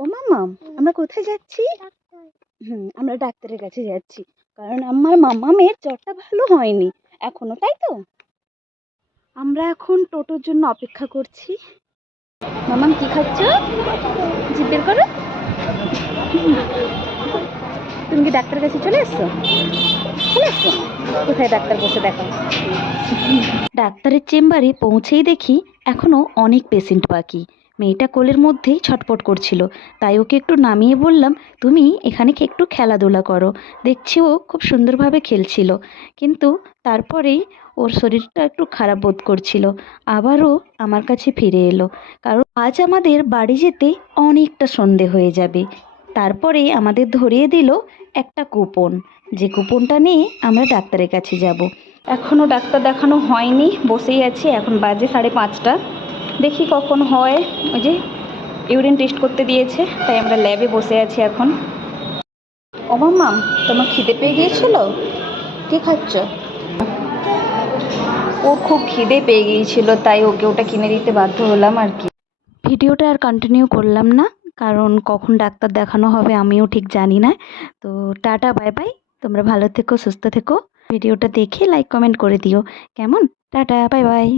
ও মাম্মাম, আমরা কোথায় যাচ্ছি? আমরা ডাক্তারের কাছে যাচ্ছি, কারণ আমার মাম্মামের জ্বরটা ভালো হয়নি এখনো, তাই তো? আমরা এখন টোটোর জন্য অপেক্ষা করছি। মাম্মাম কি খাচ্ছ? জিভ বের করো। তুমি কি ডাক্তারের কাছে চলে এসছো? চলে এসছো? কোথায় ডাক্তার বসে দেখো। ডাক্তারের চেম্বারে পৌঁছেই দেখি এখনও অনেক পেশেন্ট বাকি। মেয়েটা কোলের মধ্যেই ছটপট করছিল, তাই ওকে একটু নামিয়ে বললাম, তুমি এখানে কি একটু খেলাধুলা করো। দেখছি ও খুব সুন্দরভাবে খেলছিল, কিন্তু তারপরেই ওর শরীরটা একটু খারাপ বোধ করছিল। আবারও আমার কাছে ফিরে এলো, কারণ আজ আমাদের বাড়ি যেতে অনেকটা সন্ধে হয়ে যাবে। তারপরে আমাদের ধরিয়ে দিল একটা কুপন, যে কুপনটা নিয়ে আমরা ডাক্তারের কাছে যাব। এখনও ডাক্তার দেখানো হয়নি, বসেই আছি। এখন বাজে 5:30। দেখি কখন হয়। ওই যে ইউরিন টেস্ট করতে দিয়েছে, তাই আমরা ল্যাবে বসে আছি এখন। ও মাম্মাম, তোমার খিদে পেয়ে গিয়েছিল? কি খাচ্ছ? ওর খুব খিদে পেয়ে গিয়েছিল, তাই ওকে ওটা কিনে দিতে বাধ্য হলাম আর কি। ভিডিওটা আর কন্টিনিউ করলাম না, কারণ কখন ডাক্তার দেখানো হবে আমিও ঠিক জানি না। তো টাটা, বাই বাই। তোমরা ভালো থেকো, সুস্থ থেকো। ভিডিওটা দেখে লাইক কমেন্ট করে দিও, কেমন? Tata, bye bye.